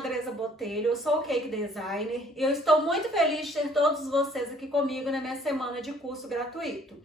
Andresa Botelho, eu sou Cake Designer e eu estou muito feliz de ter todos vocês aqui comigo na minha semana de curso gratuito.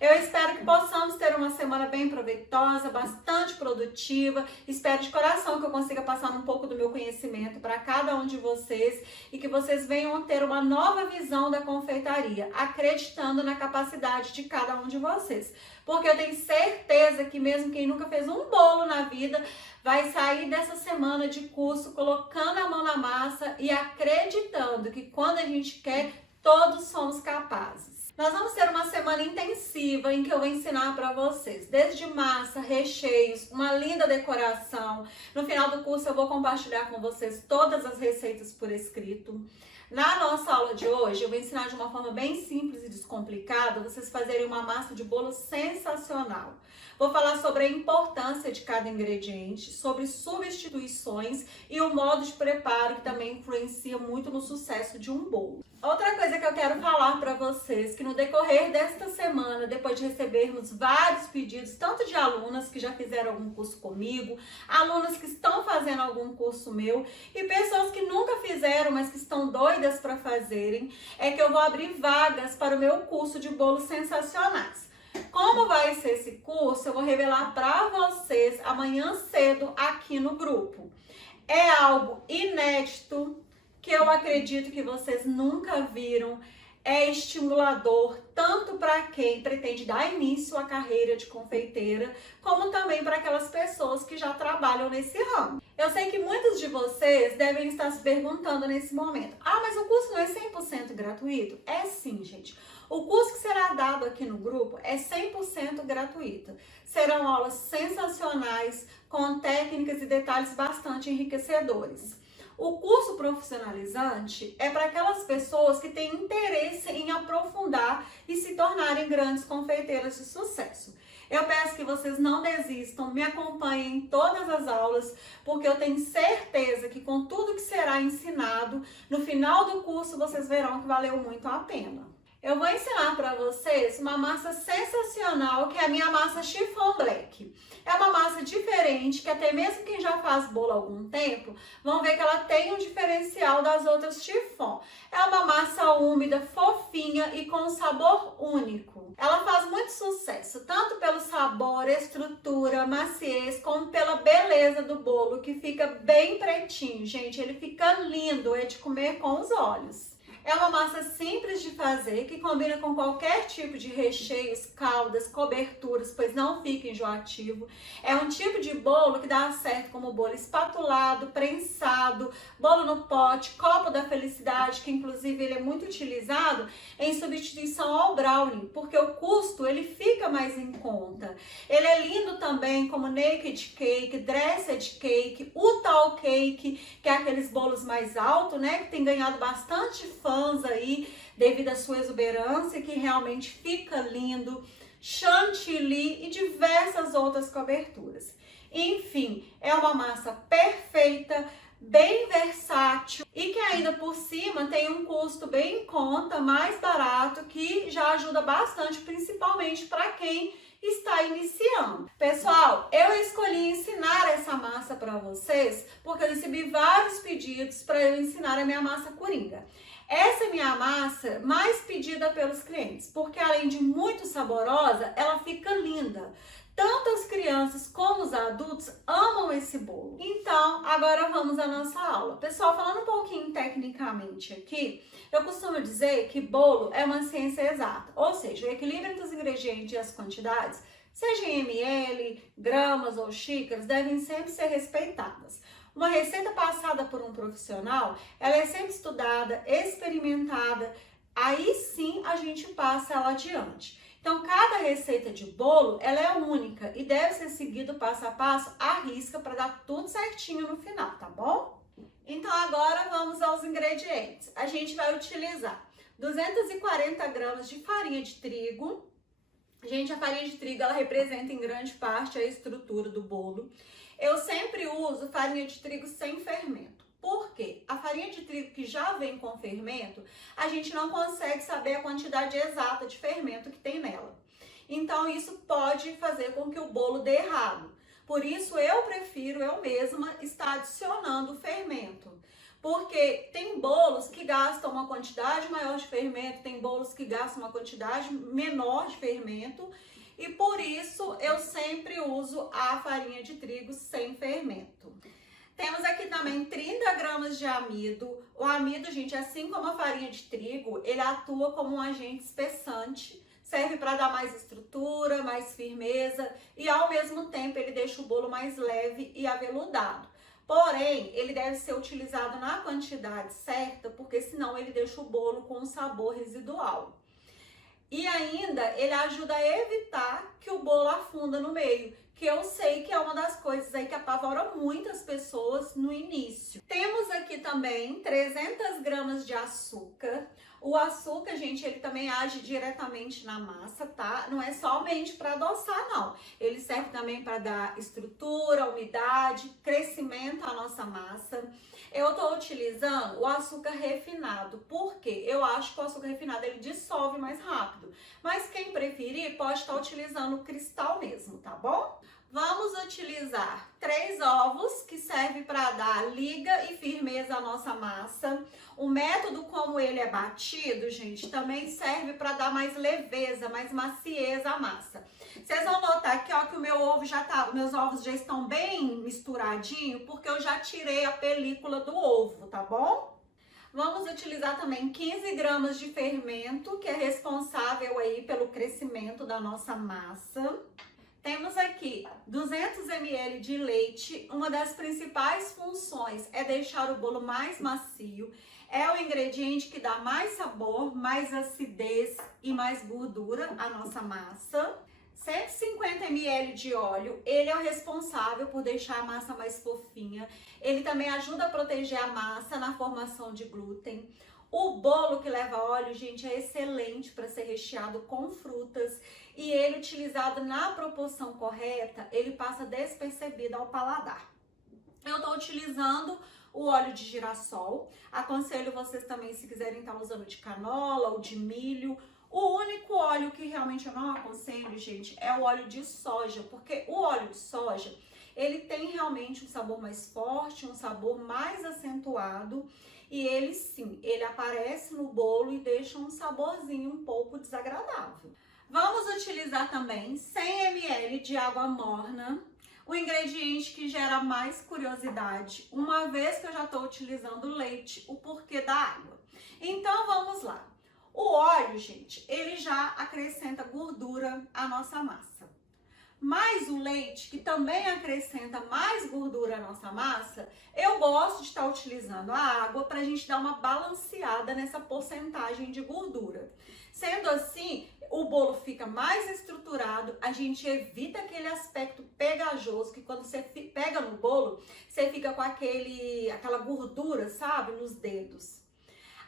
Eu espero que possamos ter uma semana bem proveitosa, bastante produtiva. Espero de coração que eu consiga passar um pouco do meu conhecimento para cada um de vocês e que vocês venham ter uma nova visão da confeitaria, acreditando na capacidade de cada um de vocês. Porque eu tenho certeza que mesmo quem nunca fez um bolo na vida vai sair dessa semana de curso colocando a mão na massa e acreditando que quando a gente quer, todos somos capazes. Nós vamos ter uma semana intensiva em que eu vou ensinar para vocês, desde massa, recheios, uma linda decoração. No final do curso eu vou compartilhar com vocês todas as receitas por escrito. Na nossa aula de hoje, eu vou ensinar de uma forma bem simples e descomplicada vocês fazerem uma massa de bolo sensacional. Vou falar sobre a importância de cada ingrediente, sobre substituições e o modo de preparo que também influencia muito no sucesso de um bolo. Outra coisa que eu quero falar para vocês, que no decorrer desta semana, depois de recebermos vários pedidos, tanto de alunas que já fizeram algum curso comigo, alunas que estão fazendo algum curso meu e pessoas que nunca fizeram, mas que estão doidas para fazerem, é que eu vou abrir vagas para o meu curso de bolos sensacionais. Como vai ser esse curso, eu vou revelar para vocês amanhã cedo aqui no grupo. É algo inédito, que eu acredito que vocês nunca viram, é estimulador tanto para quem pretende dar início à carreira de confeiteira, como também para aquelas pessoas que já trabalham nesse ramo. Eu sei que muitos de vocês devem estar se perguntando nesse momento, mas o curso não é 100% gratuito? É sim, gente. O curso que será dado aqui no grupo é 100% gratuito. Serão aulas sensacionais, com técnicas e detalhes bastante enriquecedores. O curso profissionalizante é para aquelas pessoas que têm interesse em aprofundar e se tornarem grandes confeiteiras de sucesso. Eu peço que vocês não desistam, me acompanhem em todas as aulas, porque eu tenho certeza que com tudo que será ensinado, no final do curso vocês verão que valeu muito a pena. Eu vou ensinar para vocês uma massa sensacional, que é a minha massa chiffon black. É uma massa diferente, que até mesmo quem já faz bolo há algum tempo, vão ver que ela tem um diferencial das outras chiffon. É uma massa úmida, fofinha e com um sabor único. Ela faz muito sucesso, tanto pelo sabor, estrutura, maciez, como pela beleza do bolo, que fica bem pretinho, gente. Ele fica lindo, é de comer com os olhos. É uma massa simples de fazer, que combina com qualquer tipo de recheios, caldas, coberturas, pois não fica enjoativo. É um tipo de bolo que dá certo como bolo espatulado, prensado, bolo no pote, copo da felicidade, que inclusive ele é muito utilizado em substituição ao brownie, porque o custo ele fica mais em conta. Ele é lindo também como naked cake, dressed cake, o tall cake, que é aqueles bolos mais altos, né, que tem ganhado bastante fãs aí, devido à sua exuberância, que realmente fica lindo, chantilly e diversas outras coberturas. Enfim, é uma massa perfeita, bem versátil e que ainda por cima tem um custo bem em conta, mais barato, que já ajuda bastante, principalmente para quem está iniciando. Pessoal, eu escolhi ensinar essa massa para vocês porque eu recebi vários pedidos para eu ensinar a minha massa coringa. Essa é minha massa mais pedida pelos clientes, porque além de muito saborosa, ela fica linda. Tanto as crianças como os adultos amam esse bolo. Então, agora vamos à nossa aula. Pessoal, falando um pouquinho tecnicamente aqui, eu costumo dizer que bolo é uma ciência exata, ou seja, o equilíbrio entre os ingredientes e as quantidades, seja em ml, gramas ou xícaras, devem sempre ser respeitadas. Uma receita passada por um profissional, ela é sempre estudada, experimentada, aí sim a gente passa ela adiante. Então, cada receita de bolo, ela é única e deve ser seguido passo a passo à risca para dar tudo certinho no final, tá bom? Então, agora vamos aos ingredientes. A gente vai utilizar 240 gramas de farinha de trigo. Gente, a farinha de trigo, ela representa em grande parte a estrutura do bolo. Eu sempre uso farinha de trigo sem fermento. Por quê? A farinha de trigo que já vem com fermento, a gente não consegue saber a quantidade exata de fermento que tem nela. Então, isso pode fazer com que o bolo dê errado. Por isso, eu prefiro eu mesma estar adicionando o fermento. Porque tem bolos que gastam uma quantidade maior de fermento, tem bolos que gastam uma quantidade menor de fermento, e por isso eu sempre uso a farinha de trigo sem fermento. Temos aqui também 30 gramas de amido. O amido, gente, assim como a farinha de trigo, ele atua como um agente espessante, serve para dar mais estrutura, mais firmeza e ao mesmo tempo ele deixa o bolo mais leve e aveludado. Porém, ele deve ser utilizado na quantidade certa, porque senão ele deixa o bolo com um sabor residual. E ainda ele ajuda a evitar que o bolo afunda no meio, que eu sei que é uma das coisas aí que apavora muitas pessoas no início. Temos aqui também 300 gramas de açúcar. O açúcar, gente, ele também age diretamente na massa, tá? Não é somente para adoçar, não. Ele serve também para dar estrutura, umidade, crescimento à nossa massa. Eu tô utilizando o açúcar refinado, porque eu acho que o açúcar refinado ele dissolve mais rápido. Mas quem preferir pode estar utilizando o cristal mesmo, tá bom? Vamos utilizar 3 ovos, que serve para dar liga e firmeza à nossa massa. O método como ele é batido, gente, também serve para dar mais leveza, mais macieza à massa. Vocês vão notar aqui, ó, que o meu ovo já tá, meus ovos já estão bem misturadinho, porque eu já tirei a película do ovo, tá bom? Vamos utilizar também 15 gramas de fermento, que é responsável aí pelo crescimento da nossa massa. Temos aqui 200 ml de leite. Uma das principais funções é deixar o bolo mais macio. É o ingrediente que dá mais sabor, mais acidez e mais gordura à nossa massa. 150 ml de óleo, ele é o responsável por deixar a massa mais fofinha. Ele também ajuda a proteger a massa na formação de glúten. O bolo que leva óleo, gente, é excelente para ser recheado com frutas e ele utilizado na proporção correta, ele passa despercebido ao paladar. Eu tô utilizando o óleo de girassol, aconselho vocês também se quiserem estar usando de canola ou de milho. O único óleo que realmente eu não aconselho, gente, é o óleo de soja, porque o óleo de soja, ele tem realmente um sabor mais forte, um sabor mais acentuado e ele sim, ele aparece no bolo e deixa um saborzinho um pouco desagradável. Vamos utilizar também 100 ml de água morna, o ingrediente que gera mais curiosidade, uma vez que eu já estou utilizando leite, o porquê da água. Então vamos lá. O óleo, gente, ele já acrescenta gordura à nossa massa. Mas o leite, que também acrescenta mais gordura à nossa massa, eu gosto de estar utilizando a água para a gente dar uma balanceada nessa porcentagem de gordura. Sendo assim, o bolo fica mais estruturado, a gente evita aquele aspecto pegajoso, que quando você pega no bolo, você fica com aquela gordura, sabe, nos dedos.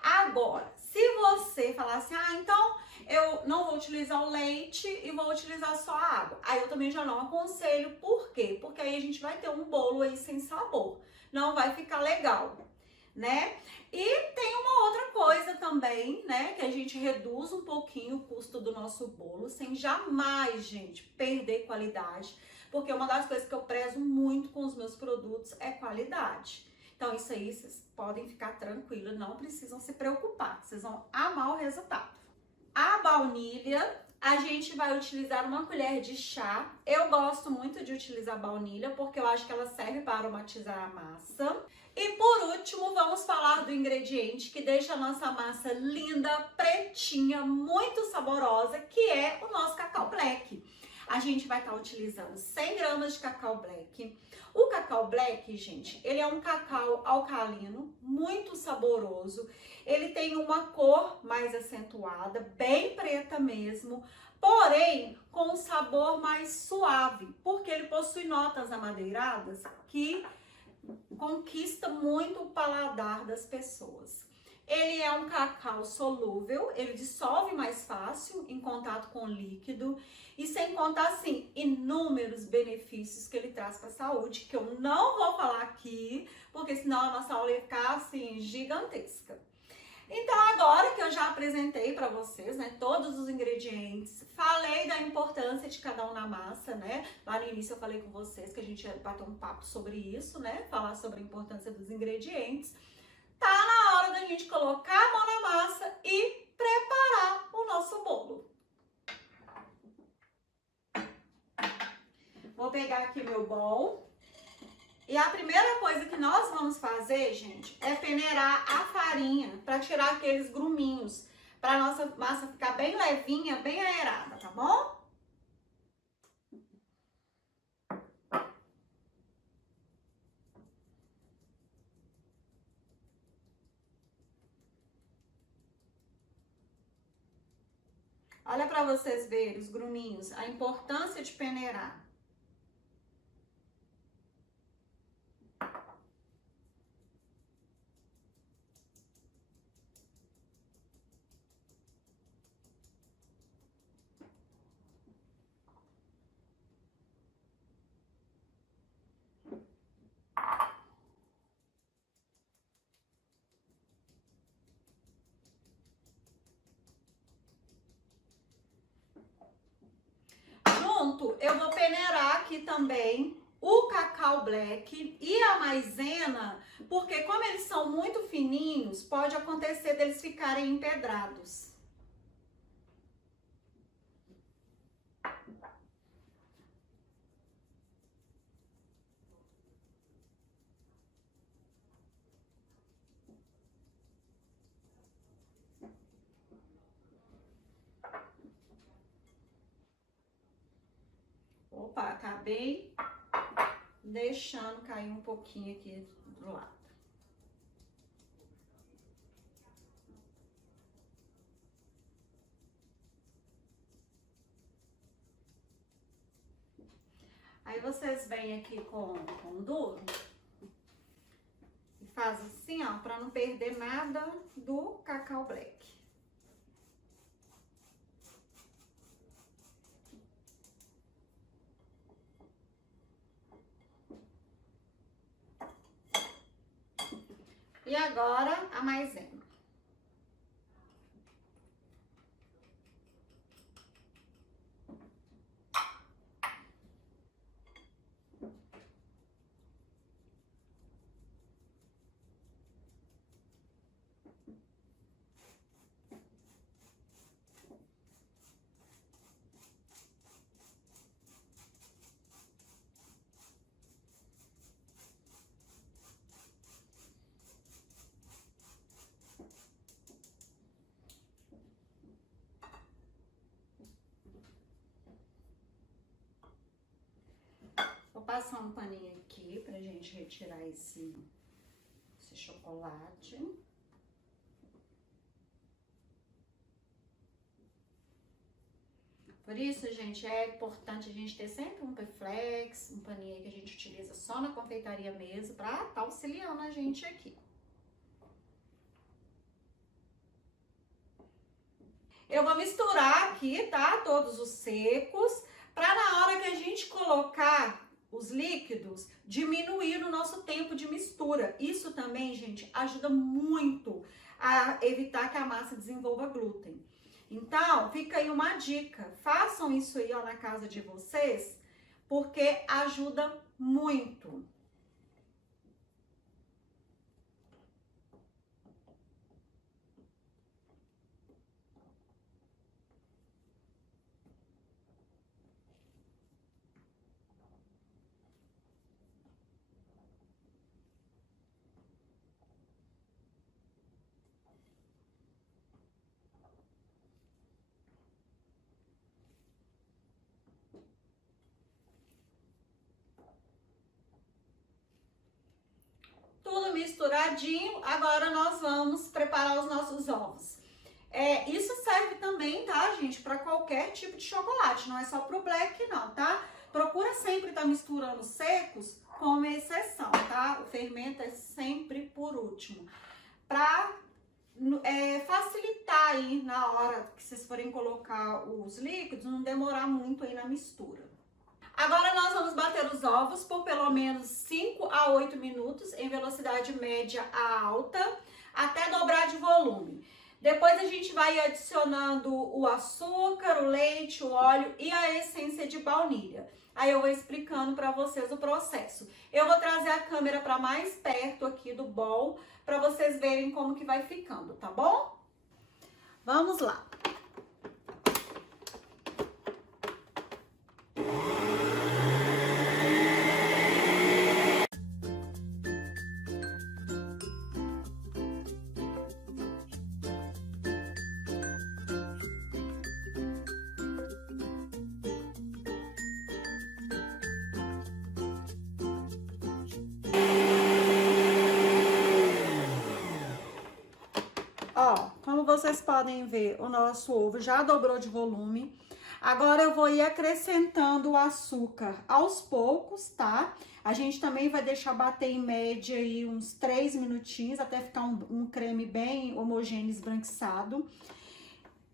Agora, se você falar assim, então eu não vou utilizar o leite e vou utilizar só a água, aí eu também já não aconselho. Por quê? Porque aí a gente vai ter um bolo aí sem sabor, não vai ficar legal, né? E tem uma outra coisa também, né, que a gente reduz um pouquinho o custo do nosso bolo, sem jamais, gente, perder qualidade, porque uma das coisas que eu prezo muito com os meus produtos é qualidade. Então, isso aí vocês podem ficar tranquilos, não precisam se preocupar, vocês vão amar o resultado. A baunilha, a gente vai utilizar uma colher de chá. Eu gosto muito de utilizar baunilha, porque eu acho que ela serve para aromatizar a massa. E por último, vamos falar do ingrediente que deixa a nossa massa linda, pretinha, muito saborosa, que é o nosso cacau black. A gente vai estar utilizando 100 gramas de cacau black. O cacau black, gente, ele é um cacau alcalino, muito saboroso. Ele tem uma cor mais acentuada, bem preta mesmo, porém com um sabor mais suave, porque ele possui notas amadeiradas que conquista muito o paladar das pessoas. Ele é um cacau solúvel, ele dissolve mais fácil em contato com o líquido e sem contar, assim, inúmeros benefícios que ele traz para a saúde, que eu não vou falar aqui, porque senão a nossa aula ia ficar, assim, gigantesca. Então, agora que eu já apresentei para vocês, né, todos os ingredientes, falei da importância de cada um na massa, né? Lá no início eu falei com vocês que a gente ia bater um papo sobre isso, né? Falar sobre a importância dos ingredientes. tá na hora da gente colocar a mão na massa e preparar o nosso bolo. Vou pegar aqui meu bowl. E a primeira coisa que nós vamos fazer, gente, é peneirar a farinha para tirar aqueles gruminhos, para nossa massa ficar bem levinha, bem aerada, tá bom? Olha para vocês verem os gruminhos, a importância de peneirar. Junto, eu vou peneirar aqui também o cacau black e a maisena, porque como eles são muito fininhos, pode acontecer deles ficarem empedrados. Opa, acabei deixando cair um pouquinho aqui do lado. Aí vocês vêm aqui com o duro e faz assim, ó, pra não perder nada do cacau black. E agora a maisena. Vou passar um paninho aqui pra gente retirar esse chocolate. Por isso, gente, é importante a gente ter sempre um Perflex, um paninho que a gente utiliza só na confeitaria mesmo, pra tá auxiliando a gente aqui. Eu vou misturar aqui, tá? Todos os secos, pra na hora que a gente colocar os líquidos, diminuir o nosso tempo de mistura. Isso também, gente, ajuda muito a evitar que a massa desenvolva glúten. Então, fica aí uma dica. Façam isso aí, ó, na casa de vocês, porque ajuda muito. Tudo misturadinho, agora nós vamos preparar os nossos ovos. Isso serve também, tá, gente, para qualquer tipo de chocolate, não é só pro black não, tá? Procura sempre estar misturando secos, como exceção, tá? O fermento é sempre por último, pra facilitar aí na hora que vocês forem colocar os líquidos, não demorar muito aí na mistura. Agora nós vamos bater os ovos por pelo menos 5 a 8 minutos em velocidade média a alta, até dobrar de volume. Depois a gente vai adicionando o açúcar, o leite, o óleo e a essência de baunilha. Aí eu vou explicando para vocês o processo. Eu vou trazer a câmera para mais perto aqui do bowl para vocês verem como que vai ficando, tá bom? Vamos lá. Ó, como vocês podem ver, o nosso ovo já dobrou de volume. Agora eu vou ir acrescentando o açúcar aos poucos, tá? A gente também vai deixar bater em média aí uns 3 minutinhos, até ficar um creme bem homogêneo, esbranquiçado.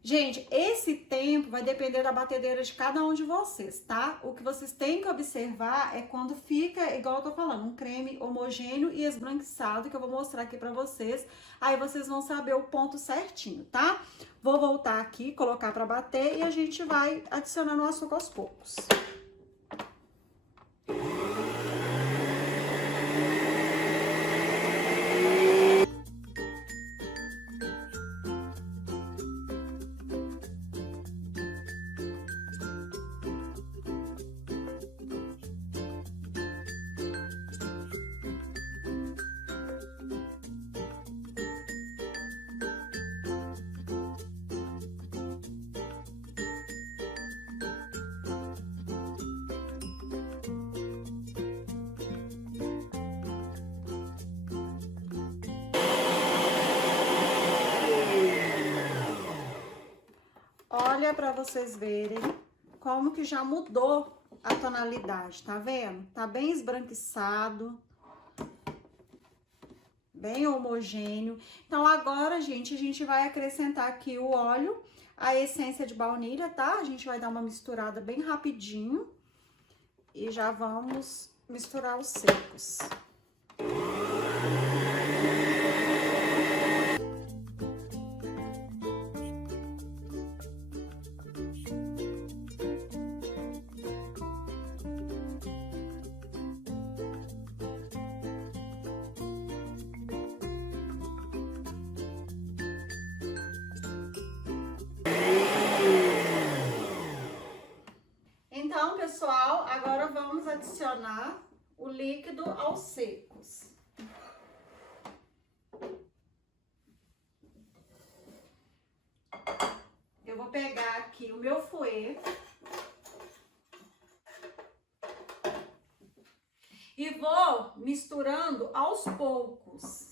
Gente, esse tempo vai depender da batedeira de cada um de vocês, tá? O que vocês têm que observar é quando fica, igual eu tô falando, um creme homogêneo e esbranquiçado, que eu vou mostrar aqui pra vocês. Aí vocês vão saber o ponto certinho, tá? Vou voltar aqui, colocar pra bater e a gente vai adicionando o açúcar aos poucos. Olha para vocês verem como que já mudou a tonalidade, tá vendo? Tá bem esbranquiçado, bem homogêneo. Então, agora, gente, a gente vai acrescentar aqui o óleo, a essência de baunilha, tá? A gente vai dar uma misturada bem rapidinho e já vamos misturar os secos. Então, pessoal, agora vamos adicionar o líquido aos secos. Eu vou pegar aqui o meu fouet e vou misturando aos poucos.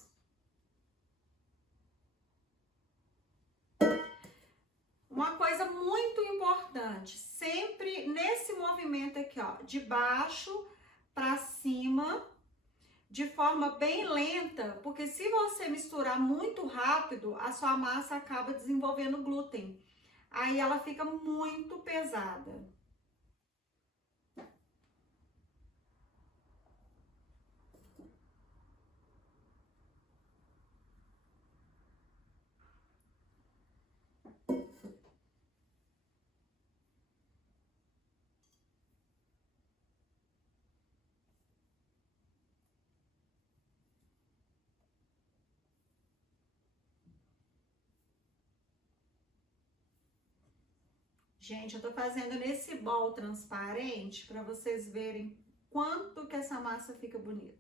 Uma coisa muito importante, sempre nesse movimento aqui, ó, de baixo para cima, de forma bem lenta, porque se você misturar muito rápido, a sua massa acaba desenvolvendo glúten. Aí ela fica muito pesada. Gente, eu tô fazendo nesse bowl transparente para vocês verem quanto que essa massa fica bonita.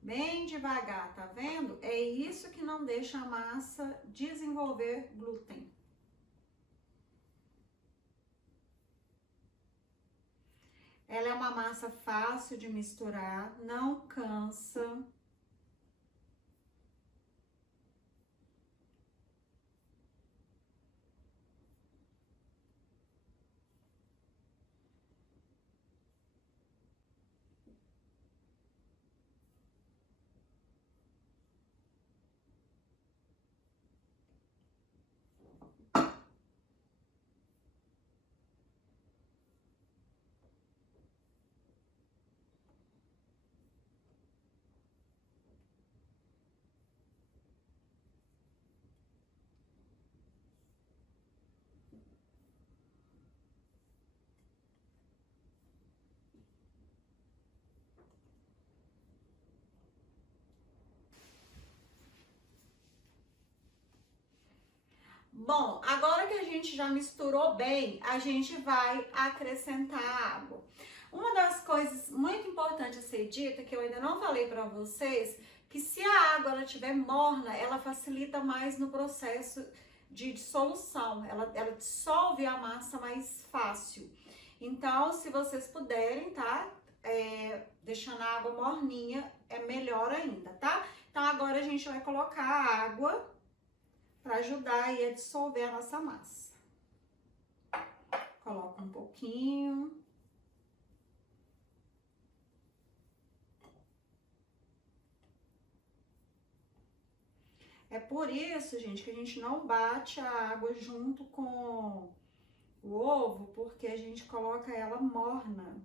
Bem devagar, tá vendo? É isso que não deixa a massa desenvolver glúten. Ela é uma massa fácil de misturar, não cansa. Bom, agora que a gente já misturou bem, a gente vai acrescentar água. Uma das coisas muito importantes a ser dita, que eu ainda não falei para vocês, que se a água ela estiver morna, ela facilita mais no processo de dissolução. Ela dissolve a massa mais fácil. Então, se vocês puderem, tá? Deixando a água morninha, é melhor ainda, tá? Então, agora a gente vai colocar a água para ajudar aí a dissolver a nossa massa. Coloca um pouquinho. É por isso, gente, que a gente não bate a água junto com o ovo, porque a gente coloca ela morna.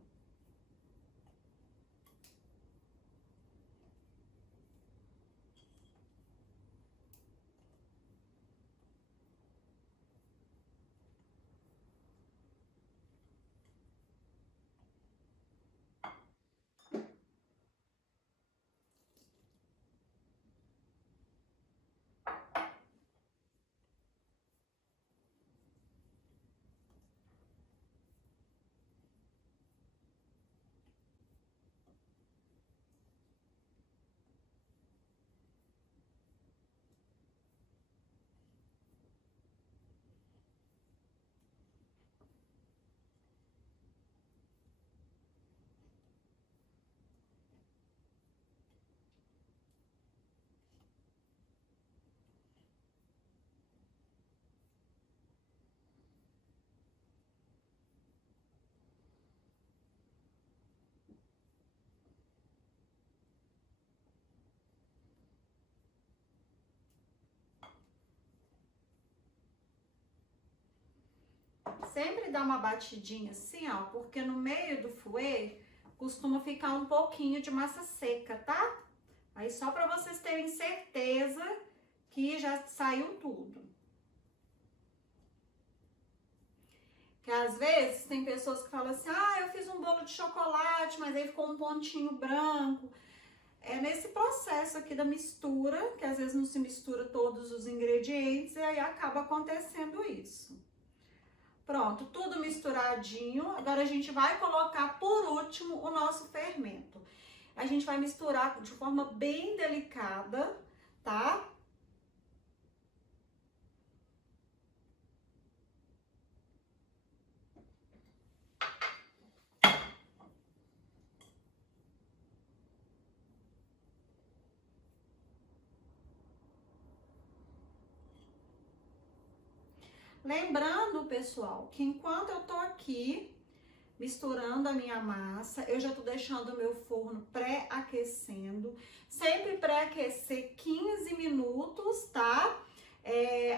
Sempre dá uma batidinha assim, ó, porque no meio do fouet costuma ficar um pouquinho de massa seca, tá? Aí só para vocês terem certeza que já saiu tudo. Que às vezes tem pessoas que falam assim, ah, eu fiz um bolo de chocolate, mas aí ficou um pontinho branco. É nesse processo aqui da mistura, que às vezes não se mistura todos os ingredientes, e aí acaba acontecendo isso. Pronto, tudo misturadinho. Agora a gente vai colocar por último o nosso fermento. A gente vai misturar de forma bem delicada, tá? Lembrando, pessoal, que enquanto eu tô aqui misturando a minha massa, eu já tô deixando o meu forno pré-aquecendo. Sempre pré-aquecer 15 minutos, tá?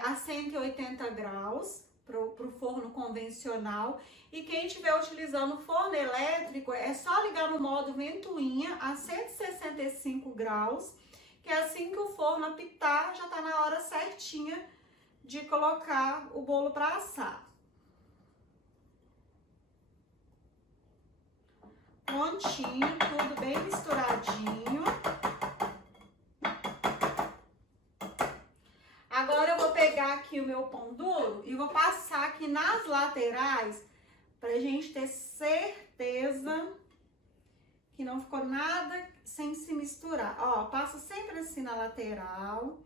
A 180 graus pro forno convencional. E quem estiver utilizando forno elétrico, é só ligar no modo ventoinha a 165 graus, que é assim que o forno apitar, já tá na hora certinha de colocar o bolo para assar. Prontinho, tudo bem misturadinho. Agora eu vou pegar aqui o meu pão duro e vou passar aqui nas laterais pra gente ter certeza que não ficou nada sem se misturar. Ó, passa sempre assim na lateral,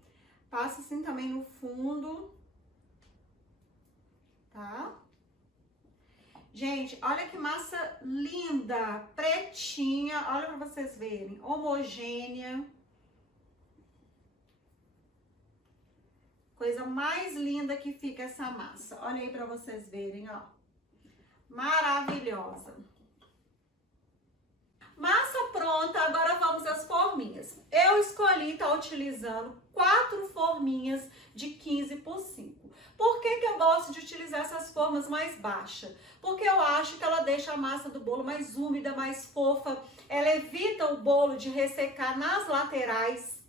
passa assim também no fundo, tá? Gente, olha que massa linda, pretinha, olha pra vocês verem, homogênea. Coisa mais linda que fica essa massa. Olha aí pra vocês verem, ó. Maravilhosa. Massa pronta, agora vamos às forminhas. Eu escolhi estar utilizando 4 forminhas de 15 por 5. Por que eu gosto de utilizar essas formas mais baixas? Porque eu acho que ela deixa a massa do bolo mais úmida, mais fofa. Ela evita o bolo de ressecar nas laterais.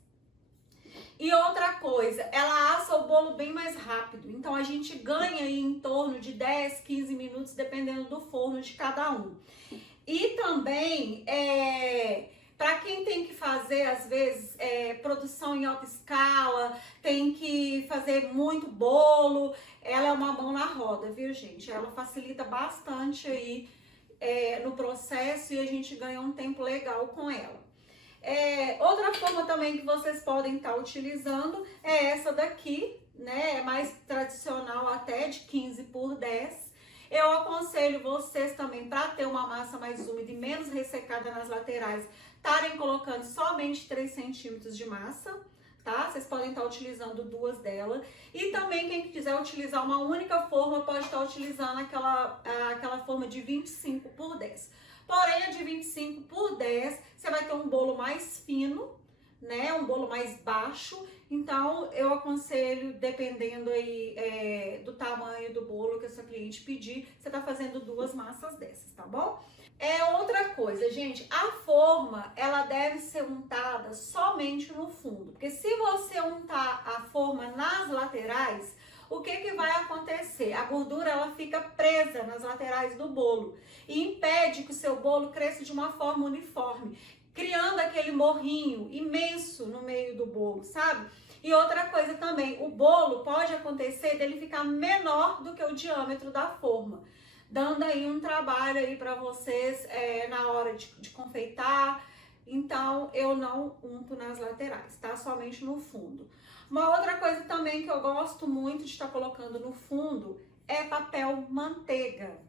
E outra coisa, ela assa o bolo bem mais rápido. Então a gente ganha aí em torno de 10, 15 minutos, dependendo do forno de cada um. E também, para quem tem que fazer, às vezes, produção em alta escala, tem que fazer muito bolo, ela é uma mão na roda, viu, gente? Ela facilita bastante aí no processo e a gente ganha um tempo legal com ela. Outra forma também que vocês podem estar utilizando é essa daqui, né? É mais tradicional até, de 15 por 10. Eu aconselho vocês também, para ter uma massa mais úmida e menos ressecada nas laterais, estarem colocando somente 3 centímetros de massa, tá? Vocês podem estar utilizando 2 delas. E também quem quiser utilizar uma única forma, pode estar utilizando aquela forma de 25 por 10. Porém, a de 25 por 10, você vai ter um bolo mais fino, né? Um bolo mais baixo. Então, eu aconselho, dependendo aí do tamanho do bolo que a sua cliente pedir, você tá fazendo 2 massas dessas, tá bom? Outra coisa, gente, a forma, ela deve ser untada somente no fundo. Porque se você untar a forma nas laterais, o que vai acontecer? A gordura, ela fica presa nas laterais do bolo e impede que o seu bolo cresça de uma forma uniforme, criando aquele morrinho imenso no meio do bolo, sabe? E outra coisa também, o bolo pode acontecer dele ficar menor do que o diâmetro da forma, dando aí um trabalho aí para vocês na hora de confeitar. Então, eu não unto nas laterais, tá? Somente no fundo. Uma outra coisa também que eu gosto muito de estar colocando no fundo é papel manteiga.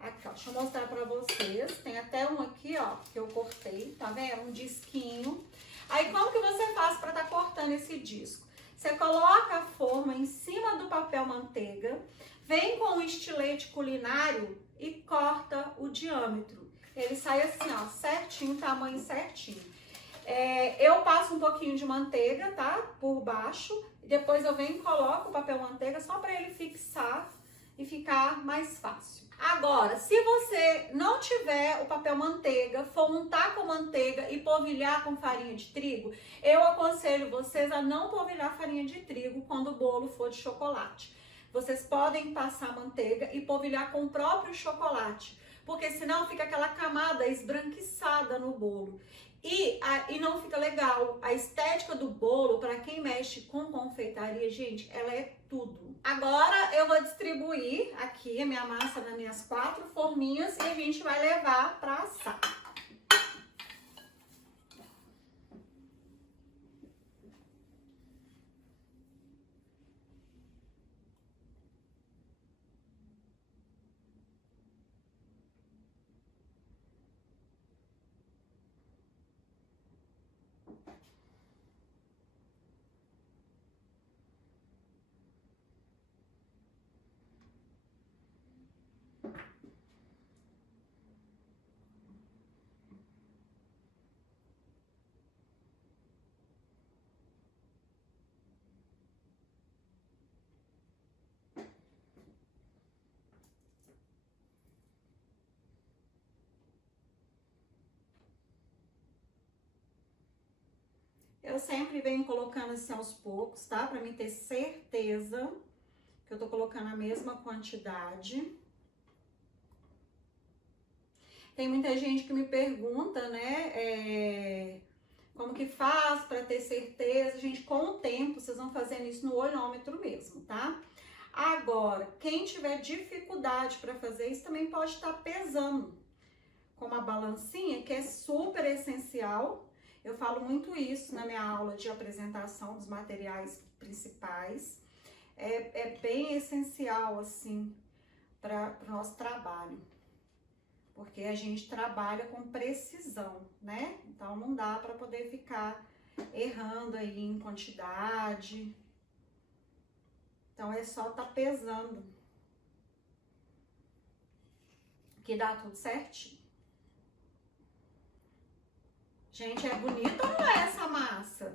Aqui, ó, deixa eu mostrar pra vocês. Tem até um aqui, ó, que eu cortei, tá vendo? Um disquinho. Aí, como que você faz pra estar cortando esse disco? Você coloca a forma em cima do papel manteiga, vem com um estilete culinário e corta o diâmetro. Ele sai assim, ó, certinho, tamanho certinho. Eu passo um pouquinho de manteiga, tá? Por baixo. Depois eu venho e coloco o papel manteiga só pra ele fixar e ficar mais fácil. Agora, se você não tiver o papel manteiga, for untar com manteiga e polvilhar com farinha de trigo, eu aconselho vocês a não polvilhar farinha de trigo quando o bolo for de chocolate. Vocês podem passar manteiga e polvilhar com o próprio chocolate, porque senão fica aquela camada esbranquiçada no bolo. E não fica legal. A estética do bolo, para quem mexe com confeitaria, gente, ela é tudo. Agora eu vou distribuir aqui a minha massa nas minhas 4 forminhas e a gente vai levar para assar. Eu sempre venho colocando assim aos poucos, tá? Pra mim ter certeza que eu tô colocando a mesma quantidade. Tem muita gente que me pergunta, né, como que faz pra ter certeza. Gente, com o tempo, vocês vão fazendo isso no olhômetro mesmo, tá? Agora, quem tiver dificuldade pra fazer isso, também pode estar pesando com uma balancinha, que é super essencial. Eu falo muito isso na minha aula de apresentação dos materiais principais. É bem essencial, assim, para o nosso trabalho. Porque a gente trabalha com precisão, né? Então, não dá para poder ficar errando aí em quantidade. Então, é só tá pesando, que dá tudo certinho. Gente, é bonita ou não é essa massa?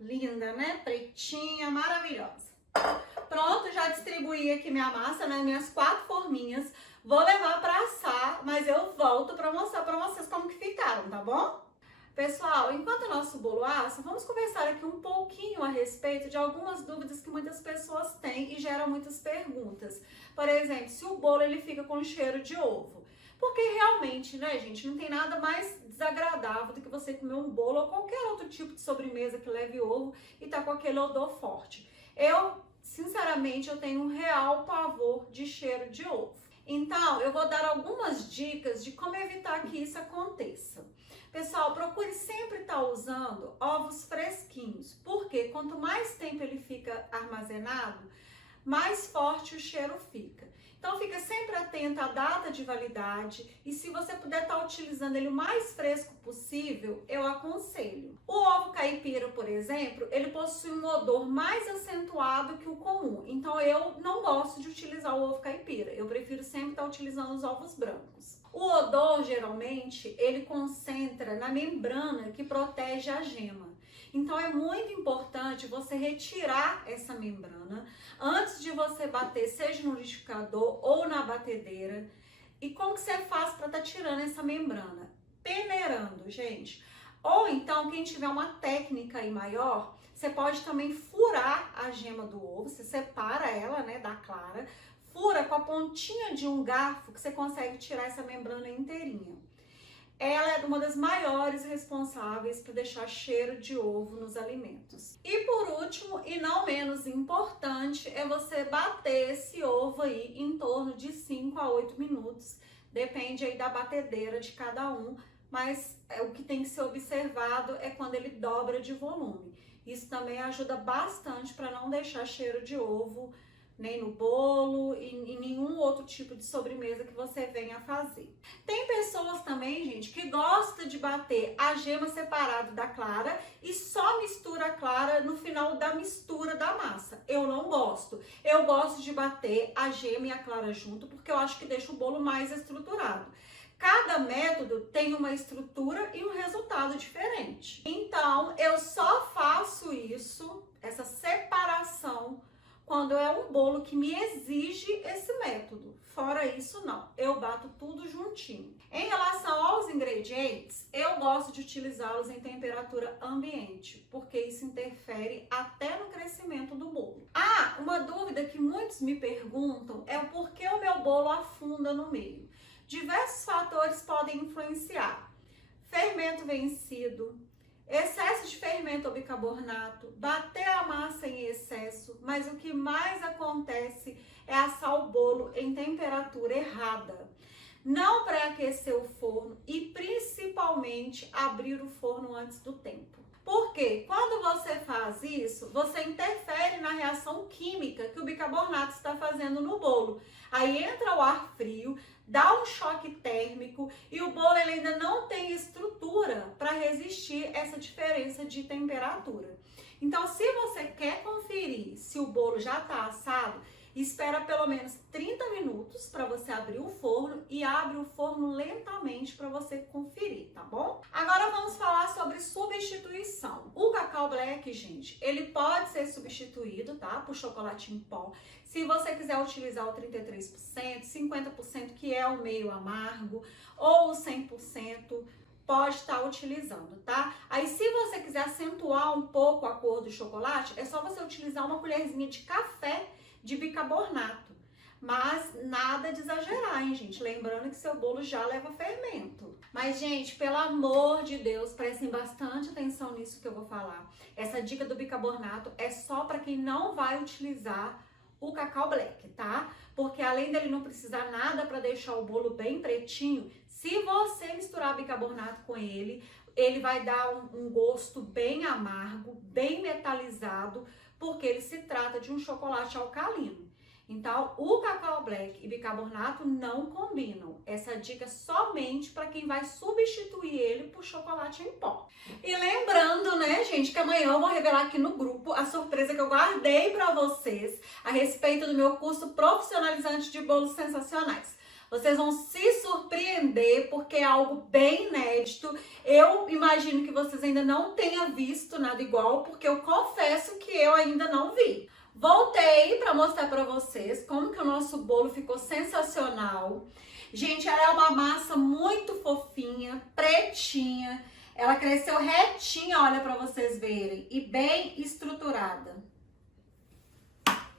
Linda, né? Pretinha, maravilhosa. Pronto, já distribuí aqui minha massa nas minhas 4 forminhas. Vou levar para assar, mas eu volto para mostrar para vocês como que ficaram, tá bom? Pessoal, enquanto o nosso bolo assa, vamos conversar aqui um pouquinho a respeito de algumas dúvidas que muitas pessoas têm e geram muitas perguntas. Por exemplo, se o bolo ele fica com cheiro de ovo. Porque realmente, né, gente, não tem nada mais desagradável do que você comer um bolo ou qualquer outro tipo de sobremesa que leve ovo e tá com aquele odor forte. Eu, sinceramente, eu tenho um real pavor de cheiro de ovo. Então, eu vou dar algumas dicas de como evitar que isso aconteça. Pessoal, procure sempre estar usando ovos fresquinhos, porque quanto mais tempo ele fica armazenado, mais forte o cheiro fica. Então, fica sempre atento à data de validade e se você puder estar utilizando ele o mais fresco possível, eu aconselho. O ovo caipira, por exemplo, ele possui um odor mais acentuado que o comum. Então, eu não gosto de utilizar o ovo caipira. Eu prefiro sempre estar utilizando os ovos brancos. O odor, geralmente, ele concentra na membrana que protege a gema. Então, é muito importante você retirar essa membrana antes de você bater, seja no liquidificador ou na batedeira. E como que você faz para estar tirando essa membrana? Peneirando, gente. Ou então, quem tiver uma técnica aí maior, você pode também furar a gema do ovo, você separa ela, né, da clara, fura com a pontinha de um garfo que você consegue tirar essa membrana inteirinha. Ela é uma das maiores responsáveis por deixar cheiro de ovo nos alimentos. E por último, e não menos importante, é você bater esse ovo aí em torno de 5 a 8 minutos. Depende aí da batedeira de cada um, mas o que tem que ser observado é quando ele dobra de volume. Isso também ajuda bastante para não deixar cheiro de ovo nem no bolo e em nenhum outro tipo de sobremesa que você venha fazer. Tem pessoas também, gente, que gosta de bater a gema separado da clara e só mistura a clara no final da mistura da massa. Eu não gosto. Eu gosto de bater a gema e a clara junto porque eu acho que deixa o bolo mais estruturado. Cada método tem uma estrutura e um resultado diferente. Então, eu só faço isso, essa separação, quando é um bolo que me exige esse método. Fora isso, não. Eu bato tudo juntinho. Em relação aos ingredientes, eu gosto de utilizá-los em temperatura ambiente, porque isso interfere até no crescimento do bolo. Ah, uma dúvida que muitos me perguntam é o porquê o meu bolo afunda no meio. Diversos fatores podem influenciar. Fermento vencido, excesso de fermento ou bicarbonato, bater a massa em excesso, mas o que mais acontece é assar o bolo em temperatura errada. Não pré-aquecer o forno e principalmente abrir o forno antes do tempo. Porque quando você faz isso, você interfere na reação química que o bicarbonato está fazendo no bolo. Aí entra o ar frio, dá um choque térmico e o bolo ele ainda não tem estrutura para resistir essa diferença de temperatura. Então, se você quer conferir se o bolo já está assado, espera pelo menos 30 minutos para você abrir o forno e abre o forno lentamente para você conferir, tá bom? Agora vamos falar sobre substituição. O cacau black, gente, ele pode ser substituído, tá? Por chocolate em pó. Se você quiser utilizar o 33%, 50% que é o meio amargo, ou o 100%, pode estar utilizando, tá? Aí, se você quiser acentuar um pouco a cor do chocolate, é só você utilizar uma colherzinha de café de bicarbonato. Mas nada de exagerar, hein, gente? Lembrando que seu bolo já leva fermento. Mas, gente, pelo amor de Deus, prestem bastante atenção nisso que eu vou falar. Essa dica do bicarbonato é só para quem não vai utilizar o cacau black, tá? Porque além dele não precisar nada para deixar o bolo bem pretinho, se você misturar bicarbonato com ele, ele vai dar um gosto bem amargo, bem metalizado, porque ele se trata de um chocolate alcalino. Então, o cacau black e bicarbonato não combinam. Essa dica é somente para quem vai substituir ele por chocolate em pó. E lembrando, né, gente, que amanhã eu vou revelar aqui no grupo a surpresa que eu guardei para vocês a respeito do meu curso profissionalizante de bolos sensacionais. Vocês vão se surpreender porque é algo bem inédito. Eu imagino que vocês ainda não tenham visto nada igual, porque eu confesso que eu ainda não vi. Voltei para mostrar para vocês como que o nosso bolo ficou sensacional. Gente, ela é uma massa muito fofinha, pretinha. Ela cresceu retinha, olha para vocês verem, e bem estruturada.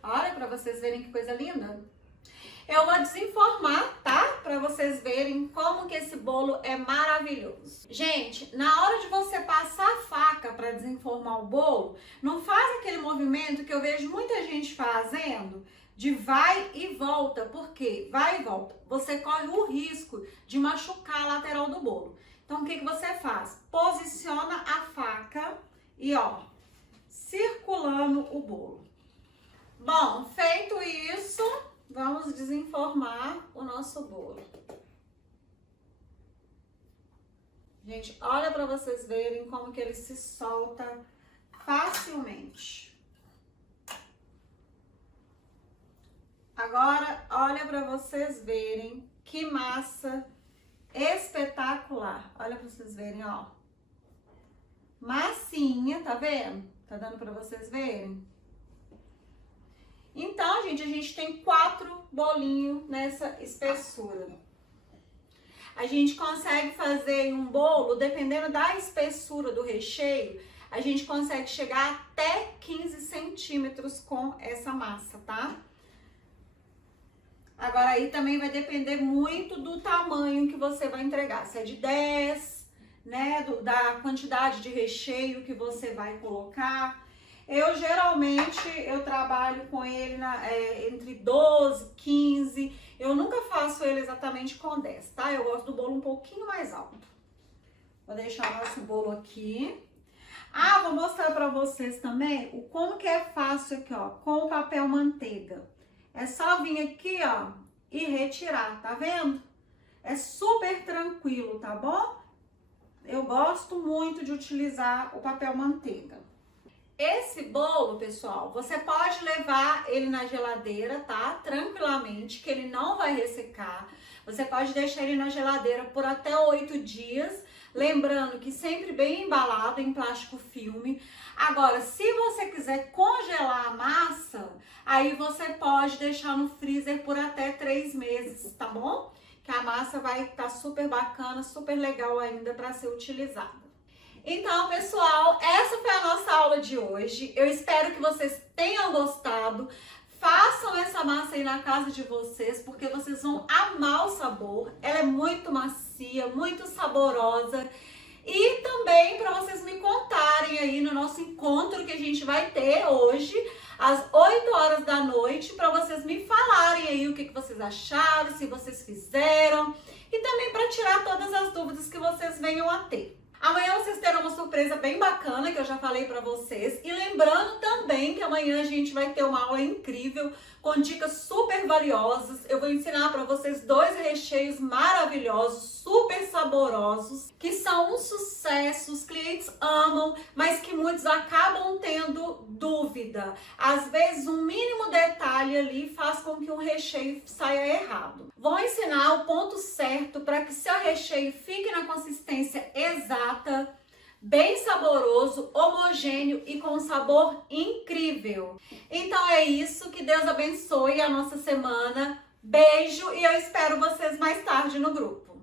Olha para vocês verem que coisa linda. Eu vou desenformar, tá? Pra vocês verem como que esse bolo é maravilhoso. Gente, na hora de você passar a faca pra desenformar o bolo, não faz aquele movimento que eu vejo muita gente fazendo, de vai e volta. Por quê? Vai e volta. Você corre o risco de machucar a lateral do bolo. Então, o que você faz? Posiciona a faca e, ó, circulando o bolo. Bom, feito isso, vamos desenformar o nosso bolo. Gente, olha para vocês verem como que ele se solta facilmente. Agora, olha para vocês verem que massa espetacular. Olha para vocês verem, ó. Massinha, tá vendo? Tá dando para vocês verem? Então, gente, a gente tem 4 bolinhos nessa espessura. A gente consegue fazer um bolo, dependendo da espessura do recheio, a gente consegue chegar até 15 centímetros com essa massa, tá? Agora, aí também vai depender muito do tamanho que você vai entregar. Se é de 10, né, da quantidade de recheio que você vai colocar. Eu geralmente trabalho com ele entre 12, 15. Eu nunca faço ele exatamente com 10, tá? Eu gosto do bolo um pouquinho mais alto. Vou deixar o nosso bolo aqui. Ah, vou mostrar pra vocês também como que é fácil aqui, ó, com o papel manteiga. É só vir aqui, ó, e retirar, tá vendo? É super tranquilo, tá bom? Eu gosto muito de utilizar o papel manteiga. Esse bolo, pessoal, você pode levar ele na geladeira, tá? Tranquilamente, que ele não vai ressecar. Você pode deixar ele na geladeira por até 8 dias. Lembrando que sempre bem embalado em plástico filme. Agora, se você quiser congelar a massa, aí você pode deixar no freezer por até 3 meses, tá bom? Que a massa vai estar super bacana, super legal ainda para ser utilizada. Então, pessoal, essa foi a nossa aula de hoje. Eu espero que vocês tenham gostado. Façam essa massa aí na casa de vocês, porque vocês vão amar o sabor. Ela é muito macia, muito saborosa. E também para vocês me contarem aí no nosso encontro que a gente vai ter hoje, às 8 horas da noite, para vocês me falarem aí o que vocês acharam, se vocês fizeram. E também para tirar todas as dúvidas que vocês venham a ter. Amanhã vocês terão uma surpresa bem bacana que eu já falei pra vocês. E lembrando também que amanhã a gente vai ter uma aula incrível com dicas super valiosas. Eu vou ensinar pra vocês 2 recheios maravilhosos, super saborosos, que são um sucesso, os clientes amam, mas que muitos acabam tendo dúvida. Às vezes um mínimo detalhe ali faz com que um recheio saia errado. Vou ensinar o ponto certo para que seu recheio fique na consistência exata, bem saboroso, homogêneo e com um sabor incrível. Então é isso, que Deus abençoe a nossa semana. Beijo e eu espero vocês mais tarde no grupo.